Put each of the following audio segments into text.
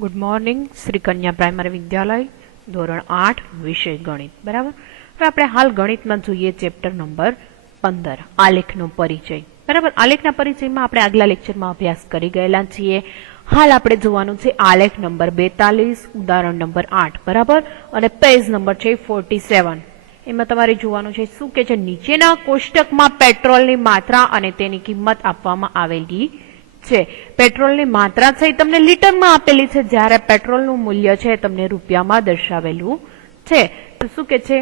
Good morning Shri કન્યા primary વિદ્યાલય ધોરણ 8 વિષય ગણિત બરાબર। હવે આપણે હાલ ગણિતમાં જોઈએ ચેપ્ટર નંબર 15 આલેખનો પરિચય બરાબર। આલેખના પરિચયમાં આપણે આગલા લેક્ચરમાં અભ્યાસ કરી ગયેલા છીએ। હાલ આપણે જોવાનું છે આલેખ નંબર 42 ઉદાહરણ નંબર 8 બરાબર અને પેજ નંબર છે 47। એમાં તમારે જોવાનું છે શું કે છે નીચેના કોષ્ટકમાં પેટ્રોલની માત્રા અને તેની કિંમત આપવામાં આવેલી છે। પેટ્રોલની માત્રા છે તમને લીટરમાં આપેલી છે જ્યારે પેટ્રોલનું મૂલ્ય છે તમને રૂપિયામાં દર્શાવેલું છે। તો શું કે છે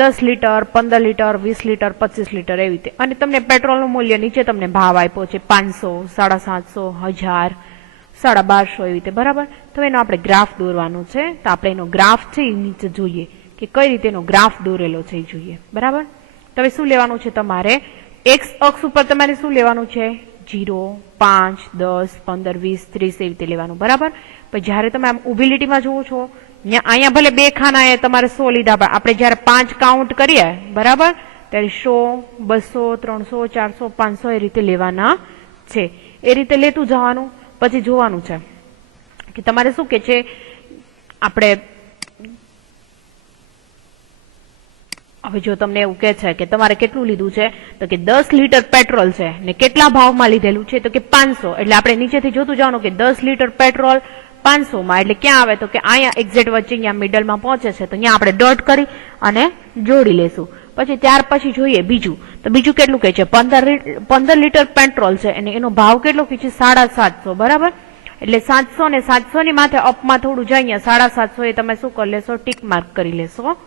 10 લીટર 15 લીટર 20 લીટર 25 લીટર એવી રીતે અને તમને પેટ્રોલનું મૂલ્ય નીચે તમને ભાવ આપ્યો છે 500 750 1000 1250 એવી રીતે બરાબર। તો એનો આપણે ગ્રાફ દોરવાનું છે। તો આપણે એનો ગ્રાફ છે એ નીચે જોઈએ કે કઈ રીતે એનો ગ્રાફ દોરેલો છે એ જોઈએ બરાબર। તો હવે શું લેવાનું છે તમારે એક્સ અક્ષ ઉપર તમારે શું લેવાનું છે 0 5 10 15 20 30 એવી રીતે લેવાનું બરાબર। પછી જયારે તમે આમ ઊભી લીટીમાં જુઓ છો અહીંયા ભલે બે ખાના એ તમારે 100 લીધા પણ આપણે જયારે 5 કાઉન્ટ કરીએ બરાબર ત્યારે 100 200 300 400 500 એ રીતે લેવાના છે। એ રીતે લેતું જવાનું પછી જોવાનું છે કે તમારે શું કે છે આપણે હવે જો તમને એવું કહે છે કે તમારે કેટલું લીધું છે તો કે 10 લીટર પેટ્રોલ છે ને કેટલા ભાવમાં લીધેલું છે તો કે 500 એટલે આપણે નીચેથી જોતું જવાનું કે 10 લીટર પેટ્રોલ 500 માં એટલે ક્યાં આવે તો કે અહીંયા એક્ઝેક્ટ વચ્ચે અહીંયા મિડલમાં પહોંચે છે તો અહીંયા આપણે ડોટ કરી અને જોડી લેશું। પછી ત્યાર પછી જોઈએ બીજું તો બીજું કેટલું કહે છે 15 લીટર પેટ્રોલ છે અને એનો ભાવ કેટલો કહે છે 750 બરાબર। એટલે 700 ને 700 ની માથે અપમાં થોડું જાય 750 એ તમે શું કરી લેશો ટીક માર્ક કરી લેશો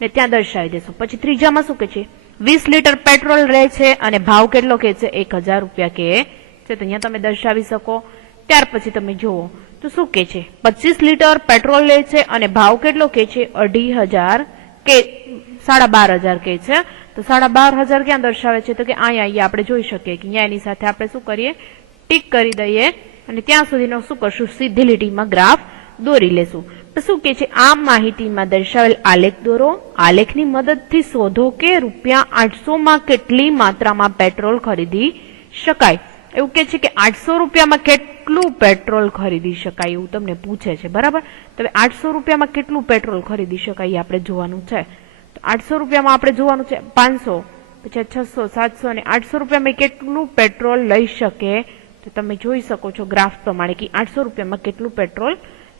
ને ત્યાં દર્શાવી દેશો। પછી ત્રીજામાં શું કે છે 20 લીટર પેટ્રોલ રહે છે અને ભાવ કેટલો કે છે 1000 રૂપિયા કે છે તો અહીંયા તમે દર્શાવી શકો। ત્યાર પછી તમે જુઓ તો શું કે છે 25 લીટર પેટ્રોલ લે છે અને ભાવ કેટલો કે છે 2500 કે 12500 કે છે તો 12500 ક્યાં દર્શાવે છે તો કે અહીંયા આપણે જોઈ શકીએ કે અહીંયા એની સાથે આપણે શું કરીએ ટીક કરી દઈએ અને ત્યાં સુધીનો શું કરશું સીધી લીટીમાં ગ્રાફ દોરી લેશું। તો શું કે છે આ માહિતીમાં દર્શાવેલ આલેખ દોરો। આલેખની મદદથી શોધો કે ₹800 માં કેટલી માત્રામાં પેટ્રોલ ખરીદી શકાય। એવું કે છે કે 800 રૂપિયામાં કેટલું પેટ્રોલ ખરીદી શકાય એવું તમને પૂછે છે બરાબર। તો 800 રૂપિયામાં કેટલું પેટ્રોલ ખરીદી શકાય એ આપણે જોવાનું છે। તો 800 રૂપિયામાં આપણે જોવાનું છે 500 પછી 600 700 અને 800 રૂપિયામાં કેટલું પેટ્રોલ લઈ શકે તો તમે જોઈ શકો છો ગ્રાફ પ્રમાણે કે 800 રૂપિયામાં કેટલું પેટ્રોલ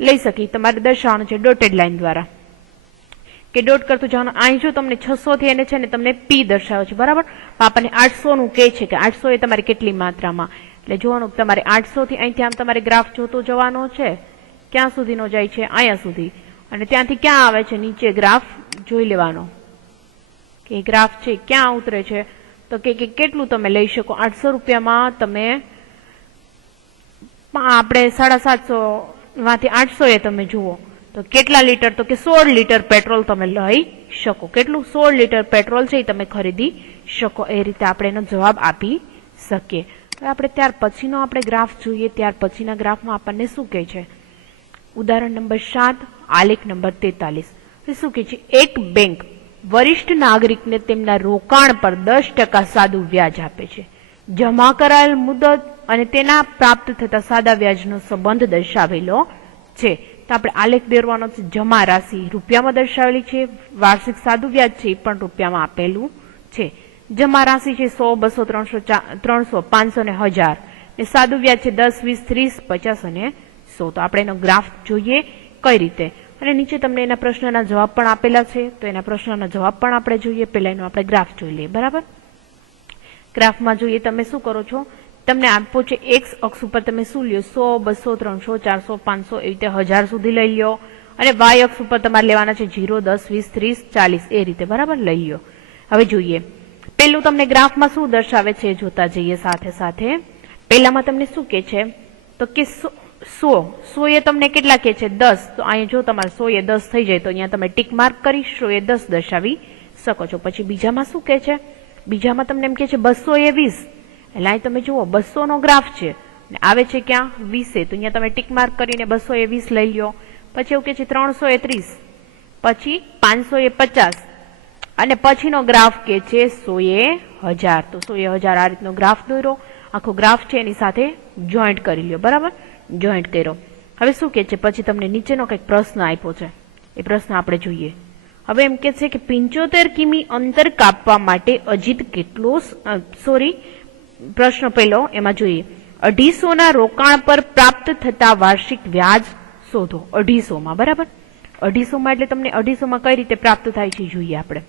લઈ શકી તમારે દર્શાવવાનું છે ડોટેડ લાઈન દ્વારા કે ડોટ કરતું જવાનું। અહીં જો તમને 600 થી એને છે ને તમને પી દર્શાવે છે બરાબર આપણને 800 નું કહે છે કે 800 એ તમારે કેટલી માત્રામાં એટલે જોવાનું તમારે 800 થી અહીંથી આમ તમારે ગ્રાફ જોતો જવાનો છે ક્યાં સુધીનો જાય છે અહીંયા સુધી અને ત્યાંથી ક્યાં આવે છે નીચે ગ્રાફ જોઈ લેવાનો કે ગ્રાફ છે ક્યાં ઉતરે છે તો કે કેટલું તમે લઈ શકો 800 રૂપિયામાં તમે આપણે 750 માંથી 800 એ તમે જુઓ તો કેટલા લીટર તો કે 16 લીટર પેટ્રોલ તમે લઈ શકો। કેટલું 16 લીટર પેટ્રોલ છે એ તમે ખરીદી શકો એ રીતે આપણે એનો જવાબ આપી શકીએ। હવે આપણે ત્યાર પછીનો આપણે ગ્રાફ જોઈએ। ત્યાર પછીના ગ્રાફમાં આપણને શું કહે છે ઉદાહરણ નંબર 7 આલેખ નંબર 43 શું કહે છે એક બેંક વરિષ્ઠ નાગરિકને તેમના રોકાણ પર 10% સાદું વ્યાજ આપે છે। જમા કરાયેલ મુદત અને તેના પ્રાપ્ત થતા સાદા વ્યાજનો સંબંધ દર્શાવેલો છે। તો આપણે આલેખ દોરવાનો છે જમા રાશિ રૂપિયામાં દર્શાવેલી છે વાર્ષિક સાદું વ્યાજ છે એ પણ રૂપિયામાં આપેલું છે। જમા રાશિ છે 100 200 300 500 ને 1000 ને સાદું વ્યાજ છે 10 20 30 50 અને 100। તો આપણે એનો ગ્રાફ જોઈએ કઈ રીતે અને નીચે તમને એના પ્રશ્નના જવાબ પણ આપેલા છે તો એના પ્રશ્નના જવાબ પણ આપણે જોઈએ પહેલા એનો આપણે ગ્રાફ જોઈ લઈએ બરાબર। ગ્રાફમાં જોઈએ તમે શું કરો છો તમને આપો છે એક્સ અક્ષ ઉપર તમે શું લ્યો 100 200 300 400 500 એવી રીતે 1000 સુધી લઈ લ્યો અને વાય અક્ષ ઉપર તમારે લેવાના છે 0 10 20 30 40 એ રીતે બરાબર લઈ લ્યો। હવે જોઈએ પેલું તમને ગ્રાફમાં શું દર્શાવે છે જોતા જઈએ સાથે સાથે। પહેલામાં તમને શું કે છે તો કે 100 એ તમને કેટલા કે છે 10 તો અહીંયા જો તમારે 100 એ 10 થઈ જાય તો અહીંયા તમે ટીક માર્ક કરી 100 એ 10 દર્શાવી શકો છો। પછી બીજામાં શું કે છે બીજામાં તમને એમ કે છે 200 એ 20 એટલે અહીં તમે જુઓ 200 નો ગ્રાફ છે આવે છે ક્યાં 20 તો અહીંયા તમે ટીક માર્ક કરીને 200 એ 20 લઈ લ્યો। પછી એવું કે છે 300 એ 30 પછી 500 એ 50 અને પછીનો ગ્રાફ કે છે 100 એ 1000 તો 100 એ 1000 આ રીતનો ગ્રાફ દોરો આખો ગ્રાફ છે એની સાથે જોઈન્ટ કરી લ્યો બરાબર જોઈન્ટ કર્યો। હવે શું કે છે, પછી તમને નીચેનો કંઈક પ્રશ્ન આપ્યો છે, એ પ્રશ્ન આપણે જોઈએ. હવે એમ કે છે કે 75 કિમી અંતર કાપવા માટે અજીત કેટલો, પ્રશ્ન પહેલો એમાં જોઈએ 250 ના રોકાણ પર પ્રાપ્ત થતા વાર્ષિક વ્યાજ શોધો. 250 માં, બરાબર. 250 માં એટલે તમને 250 માં કઈ રીતે પ્રાપ્ત થાય છે જોઈએ આપણે.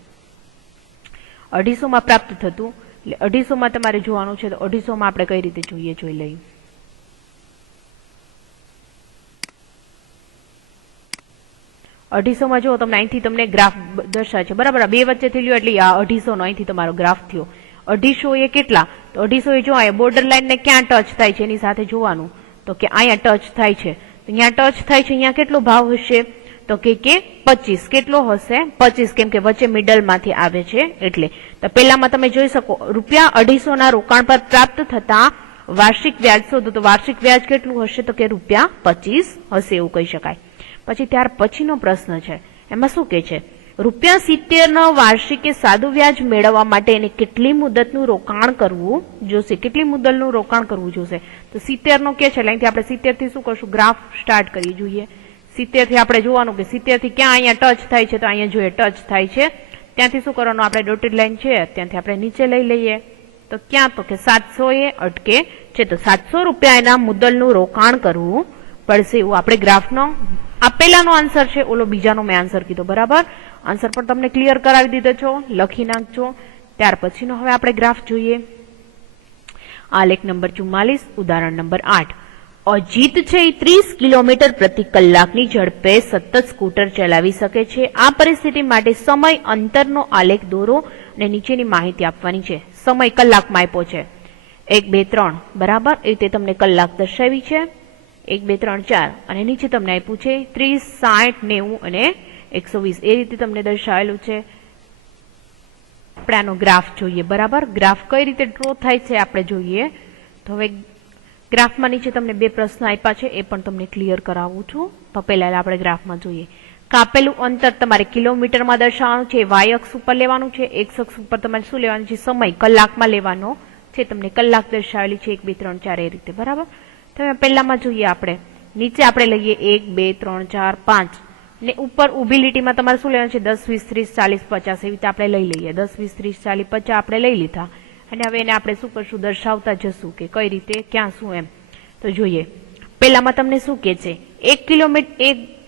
250 માં પ્રાપ્ત થતું એટલે 250 માં તમારે જોવાનું છે, તો 250 માં આપણે કઈ રીતે જોઈએ જોઈ લઈએ. અઢીસો માં જો તમને અહીંથી તમને ગ્રાફ દર્શાવે છે, બરાબર. બે વચ્ચે થઈ લ્યો એટલે આ 250 નો અહીંથી તમારો ગ્રાફ થયો. 250 એ કેટલા, તો 250 એ જો અહીંયા બોર્ડર લાઈન ને ક્યાં ટચ થાય છે એની સાથે જોવાનું, તો કે અહીંયા ટચ થાય છે, તો અહીંયા ટચ થાય છે, અહીંયા કેટલો ભાવ હશે, તો કે 25. કેટલો હશે? 25, કેમ કે વચ્ચે મિડલ માંથી આવે છે એટલે. તો પેલામાં તમે જોઈ શકો ₹250 ના રોકાણ પર પ્રાપ્ત થતા વાર્ષિક વ્યાજ શોધો, તો વાર્ષિક વ્યાજ કેટલું હશે, તો કે ₹25 હશે એવું કહી શકાય. પછી ત્યાર પછીનો પ્રશ્ન છે, એમાં શું કે છે, ₹70 નો વાર્ષિકે સાદું વ્યાજ મેળવવા માટે એને કેટલી મુદતનું રોકાણ કરવું જોશે, કેટલી મુદતનું રોકાણ કરવું જોશે, તો 70 નો કે છે એટલે અહીંથી આપણે 70 થી શું કરશું, ગ્રાફ સ્ટાર્ટ કરી જોઈએ. 70 થી આપણે જોવાનું કે 70 થી ક્યાં અહીંયા ટચ થાય છે, તો અહીંયા જોઈએ ટચ થાય છે, ત્યાંથી શું કરવાનું, આપણે ડોટેડ લાઈન છે ત્યાંથી આપણે નીચે લઈ લઈએ, તો ક્યાં, તો કે 700 એ અટકે છે, તો ₹700 એના મુદ્દલનું રોકાણ કરવું પડશે એવું આપણે ગ્રાફનો. આ પહેલાનો આન્સર છે, ઓલો બીજાનો મેં આન્સર કીધો, બરાબર. આન્સર પણ તમને ક્લિયર કરાવી દીધો છો, લખી નાખજો. ત્યાર પછીનો હવે આપણે ગ્રાફ જોઈએ. આલેખ નંબર 44, ઉદાહરણ નંબર 8. અજીત છે એ 30 કિલોમીટર પ્રતિ કલાકની ઝડપે સતત સ્કૂટર ચલાવી શકે છે. આ પરિસ્થિતિ માટે સમય અંતરનો આલેખ દોરો અને નીચેની માહિતી આપવાની છે. સમય કલાકમાં આપ્યો છે, 1 2 3, બરાબર. એ રીતે તમને કલાક દર્શાવી છે, 1 2 3 4, અને નીચે તમને આપ્યું છે 30 60 90 અને 120, એ રીતે તમને દર્શાવેલું છે. આપણે આનો ગ્રાફ જોઈએ, બરાબર. ગ્રાફ કઈ રીતે ડ્રો થાય છે આપણે જોઈએ. તો હવે ગ્રાફમાં નીચે તમને બે પ્રશ્ન આપ્યા છે, એ પણ તમને ક્લિયર કરાવું છું. તો પહેલા આપણે ગ્રાફમાં જોઈએ. કાપેલું અંતર તમારે કિલોમીટરમાં દર્શાવવાનું છે, વાય અક્ષ ઉપર લેવાનું છે, એક્સ અક્ષ ઉપર તમારે શું લેવાનું છે, સમય કલાકમાં લેવાનો છે. તમને કલાક દર્શાવેલી છે 1 2 3 4 એ રીતે, બરાબર. તો પહેલામાં જોઈએ આપણે, નીચે આપણે લઈએ 1 2 3 4 5, ને ઉપર ઊભી લીટીમાં તમારે શું લેવાનું છે, 10 20 30 40 50, એવી રીતે આપણે લઈ લઈએ. 10 20 30 40 50 આપણે લઈ લીધા, અને હવે એને આપણે શું કરશું, દર્શાવતા જશું કે કઈ રીતે ક્યાં શું એમ. તો જોઈએ, પહેલામાં તમને શું કે છે, 1 કિલોમીટર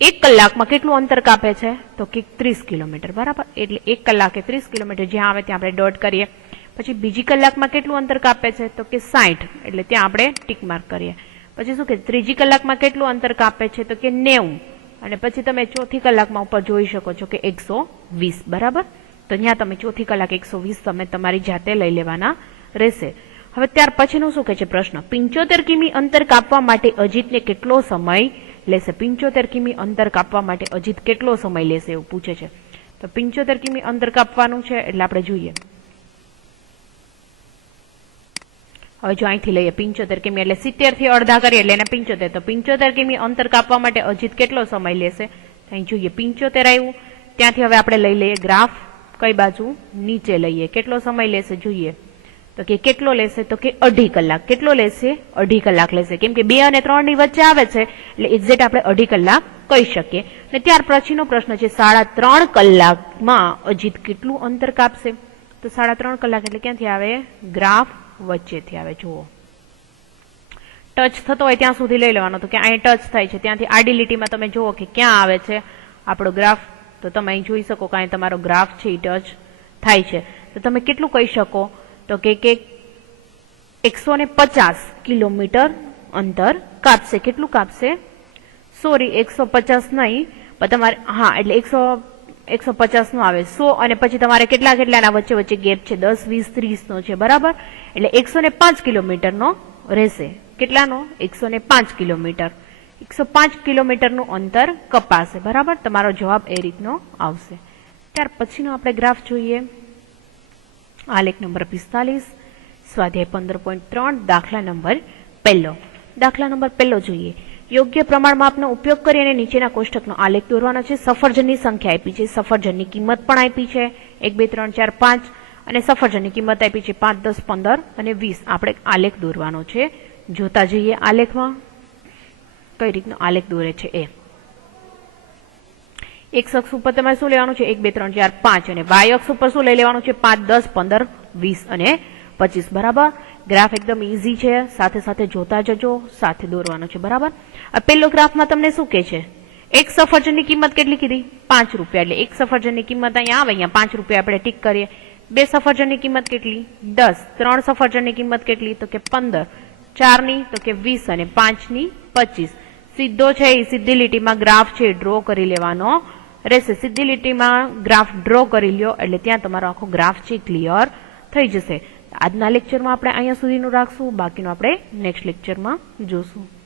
1 કલાકમાં કેટલું અંતર કાપે છે, તો કે 30 કિલોમીટર, બરાબર. એટલે 1 કલાકે 30 કિલોમીટર, જ્યાં આવે ત્યાં આપણે ડોટ કરીએ. પછી બીજી કલાકમાં કેટલું અંતર કાપે છે, તો કે 60, એટલે ત્યાં આપણે ટીક માર્ક કરીએ. પછી શું કે ત્રીજી કલાકમાં કેટલું અંતર કાપે છે, તો કે 90, અને પછી તમે ચોથી કલાકમાં ઉપર જોઈ શકો છો કે 120, બરાબર. તો ત્યાં તમે ચોથી કલાક 120 તમે તમારી જાતે લઈ લેવાના રહેશે. હવે ત્યાર પછીનું શું કહે છે પ્રશ્ન, 75 કિમી અંતર કાપવા માટે અજીતને કેટલો સમય લેશે. 75 કિમી અંતર કાપવા માટે અજીત કેટલો સમય લેશે એવું પૂછે છે. તો 75 કિમી અંતર કાપવાનું છે એટલે આપણે જોઈએ. હવે જો અહીંથી લઈએ 75 કિમી એટલે 70 થી અડધા કરીએ એટલે એને 75, તો 75 કિમી અંતર કાપવા માટે અજીત કેટલો સમય લેશે. અહીં જોઈએ 75 આવ્યું, ત્યાંથી હવે આપણે લઈ લઈએ ગ્રાફ કઈ બાજુ, નીચે લઈએ. કેટલો સમય લેશે જોઈએ, તો કે કેટલો લેશે, તો કે 2.5 કલાક. કેટલો લેશે, 2.5 કલાક લેશે, કેમ કે 2 અને 3 ની વચ્ચે આવે છે એટલે એક્ઝેક્ટ આપણે 2.5 કલાક કહી શકીએ. અને ત્યાર પછીનો પ્રશ્ન છે, 3.5 કલાકમાં અજીત કેટલું અંતર કાપશે. તો 3.5 કલાક એટલે ક્યાંથી આવે, ગ્રાફ વચ્ચેથી આવે. જુઓ, ટચ થતો હોય ત્યાં સુધી લઈ લેવાનો, તો કે અહીં ટચ થાય છે ત્યાંથી આડી લીટીમાં તમે જુઓ કે ક્યાં આવે છે આપણો ગ્રાફ. તો તમે અહીં જોઈ શકો કે અહીં તમારો ગ્રાફ છે એ ટચ થાય છે. તો તમે કેટલું કહી શકો, તો કે 150 કિલોમીટર અંતર કાપશે. કેટલું કાપશે, સોરી 150 નહીં, પણ તમારે હા એટલે 150 નો આવે, 100 અને પછી તમારે કેટલાના વચ્ચે વચ્ચે ગેપ છે, 10 20 30 નો છે, બરાબર. એટલે 105 કિલોમીટર નો રહેશે. કેટલાનો, 105 કિલોમીટર. 105 કિલોમીટરનું અંતર કપાશે, બરાબર. તમારો જવાબ એ રીતનો આવશે. ત્યાર પછીનો આપણે ગ્રાફ જોઈએ. આલેખ નંબર 45, સ્વાધ્યાય 15.3, દાખલા નંબર 1. દાખલા નંબર 1 જોઈએ. યોગ્ય પ્રમાણ માપનો ઉપયોગ કરી અને નીચેના કોષ્ટકનો આલેખ દોરવાનો છે. સફરજનની સંખ્યા આપી છે, સફરજનની કિંમત પણ આપી છે 1 2 3 4 5, અને સફરજનની કિંમત આપી છે 5 10 15 અને 20. આપણે આલેખ દોરવાનો છે. જોતા જઈએ આલેખમાં. કઈ રીતનો આલેખ દોરે છે એ. એક્સ અક્ષ ઉપર તમારે શું લેવાનું છે? 1 2 3 4 5 અને વાય અક્ષ ઉપર શું લઈ લેવાનું છે? 5 10 15 20 અને 25. બરાબર. ગ્રાફ એકદમ ઈઝી છે, સાથે સાથે જોતા જજો, સાથે દોરવાનો છે. બરાબર. આ પેલો ગ્રાફમાં તમને શું કહે છે? એક સફરજનની કિંમત કેટલી કીધી? 5 રૂપિયા. એટલે એક સફરજનની કિંમત અહીંયા આવે, અહીંયા 5 રૂપિયા આપણે ટીક કરીએ. બે સફરજનની કિંમત કેટલી? 10. ત્રણ સફરજનની કિંમત કેટલી? તો કે 15. ચારની તો કે 20 અને 5ની 25. સીધો છે એ સીધી લીટીમાં ગ્રાફ છે ડ્રો કરી લેવાનો રહેશે. સીધી લીટીમાં ગ્રાફ ડ્રો કરી લ્યો એટલે ત્યાં તમારો આખો ગ્રાફ છે ક્લિયર થઈ જશે. આજના લેક્ચરમાં આપણે અહીંયા સુધીનું રાખશું, બાકીનું આપણે નેક્સ્ટ લેક્ચરમાં જોશું.